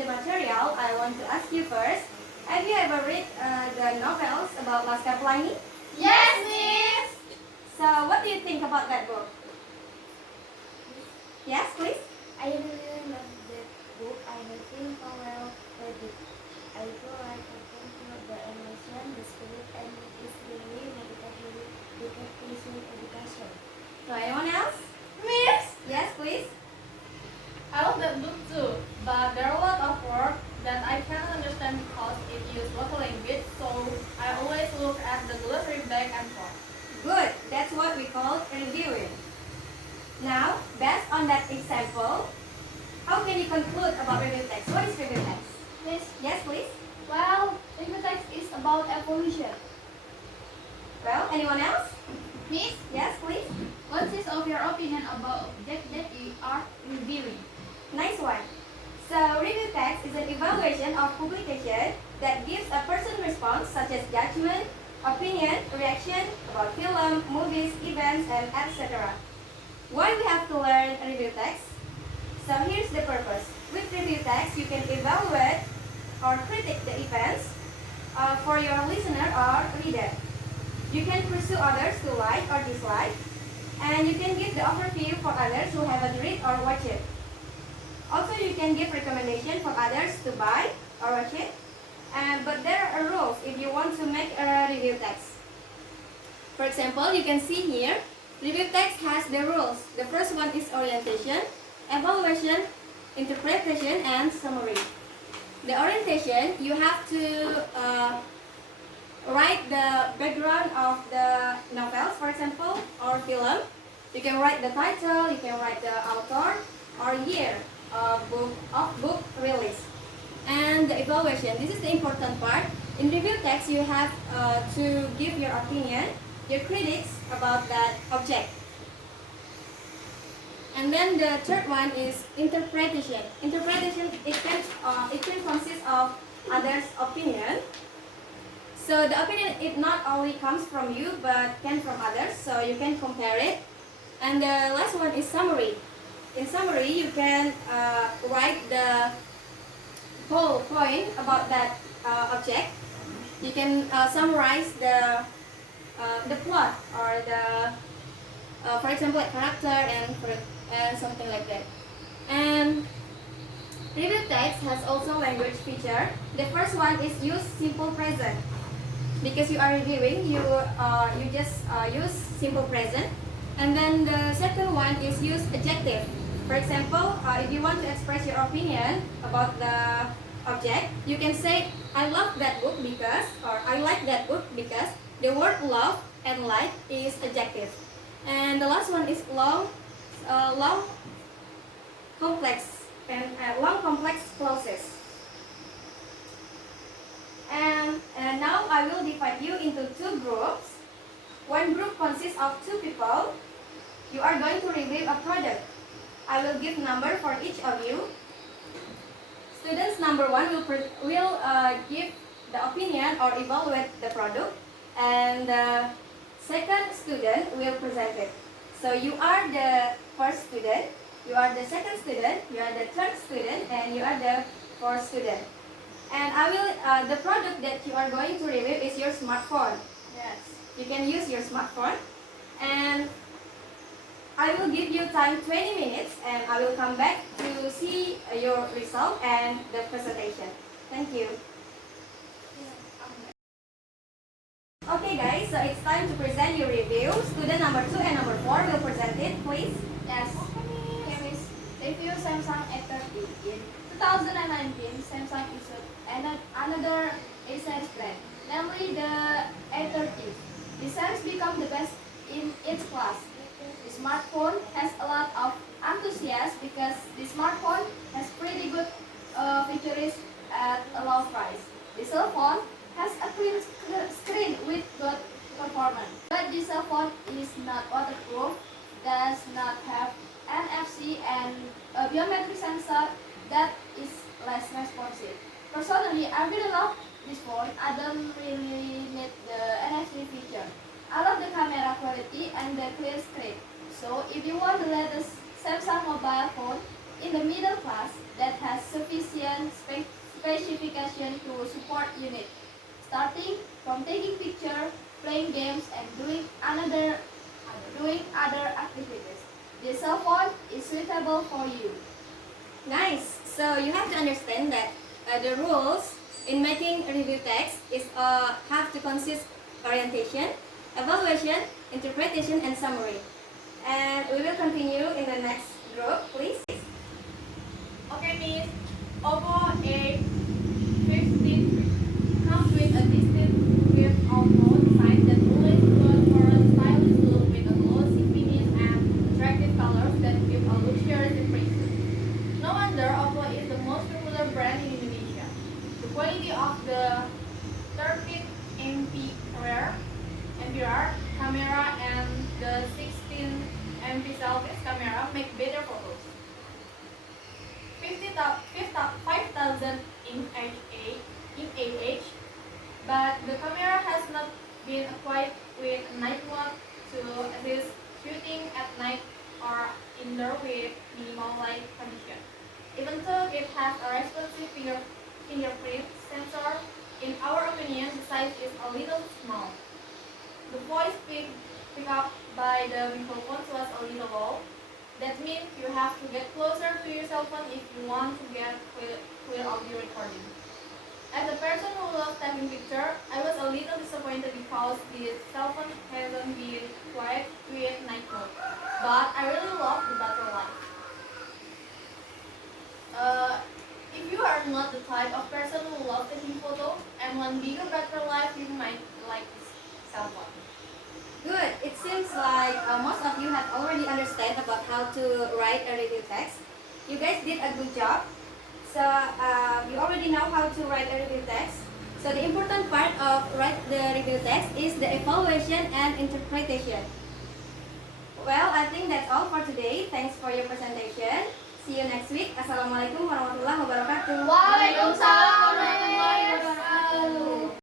the material, I want to ask you first, have you ever read the novels about Laskar Pelangi? Yes, Miss. So, what do you think about that book? Yes, please? I really love that book. I have been well read it. I feel like I can feel the emotion, the spirit, and it's really meditation education. So, anyone else? Miss, Yes, please? I love that book too, but there are a lot of words that I cannot understand because it uses local language, so I always look at the glossary back and forth. Good, that's what we call reviewing. Now, based on that example, how can you conclude about review text? What is review text? Miss, Yes, please? well, review text is about evolution. Well, anyone else? Miss, Yes, please? what is of your opinion about object that you are reviewing? Nice one. So, review text is an evaluation of publication that gives a person response such as judgment, opinion, reaction about film, movies, events, and etc. Why we have to learn review text? So here's the purpose. With review text, you can evaluate or critique the events for your listener or reader. You can pursue others to like or dislike, and you can give the overview for others who haven't read or watched it. Also, you can give recommendation for others to buy or watch it. But there are rules if you want to make a review text. For example, you can see here, review text has the rules. The first one is orientation, evaluation, interpretation, and summary. The orientation, you have to write the background of the novels, for example, or film. You can write the title, you can write the author or year of book release. And the evaluation, this is the important part. In review text, you have to give your opinion, your critics about that object. And then the third one is interpretation. Interpretation, it can consist of others' opinion. So the opinion, it not only comes from you, but can from others, so you can compare it. And the last one is summary. In summary, you can write the whole point about that object. You can summarize the plot or the, for example, like character and something like that. And review text has also language feature. The first one is use simple present. Because you are reviewing, you just use simple present. And then the second one is use adjective. For example, if you want to express your opinion about the object, you can say, I love that book because, or I like that book because. The word love and like is adjective. And the last one is long complex clauses. And now I will divide you into two groups. One group consists of two people. You are going to review a product. I will give number for each of you. Students number one will give the opinion or evaluate the product, and the second student will present it. So you are the first student, you are the second student, you are the third student, and you are the fourth student. And the product that you are going to review is your smartphone. Yes. You can use your smartphone, and I will give you time 20 minutes, and I will come back to see your result and the presentation. Thank you. Okay guys, so it's time to present your review. Student number 2 and number 4 will present it, please. Yes. Okay, Miss. Review Samsung A30. In 2019, Samsung issued another A-series brand, namely the A30. The series become the best in its class. The smartphone has a lot of enthusiasm because the smartphone has pretty good features at a low price. The cell phone has a clean screen with good performance. But the cell phone is not waterproof, does not have NFC and a biometric sensor that is less responsive. Personally, I really love this phone. I don't really need the NFC feature. I love the camera quality and the clear screen. So if you want the latest Samsung mobile phone, in the middle class that has sufficient specification to support unit, starting from taking picture, playing games, and doing other activities. The cell phone is suitable for you. Nice. So you have to understand that the rules in making a review text is have to consist orientation, evaluation, interpretation, and summary. And we will continue in the next group, please. Okay, Miss. Oppo A53 comes with a distinct with off-road design that always goes for a stylish look with a glossy finish and attractive colors that give a luxurious impression. No wonder Oppo is the most popular brand in Indonesia. The quality of the 13 MP rear camera and the 16 MP selfie camera make better photos. 5,000 in AH, but the camera has not been equipped with night mode to assist shooting at night or indoor with minimal light condition. Even though it has a responsive fingerprint sensor, in our opinion, the size is a little small. The voice picked up by the microphone was a little low. That means you have to get closer to your cell phone if you want to get clear audio recording. As a person who loves taking pictures, I was a little disappointed because the cell phone hasn't been equipped with night mode. But I really love the battery life. If you are not the type of person who loves taking photos and want bigger battery life, you might like this cell phone. Good. It seems like most of you have already understand about how to write a review text. You guys did a good job. So you already know how to write a review text. So the important part of write the review text is the evaluation and interpretation. Well, I think that's all for today. Thanks for your presentation. See you next week. Assalamualaikum warahmatullahi wabarakatuh. Waalaikumsalam warahmatullahi wabarakatuh.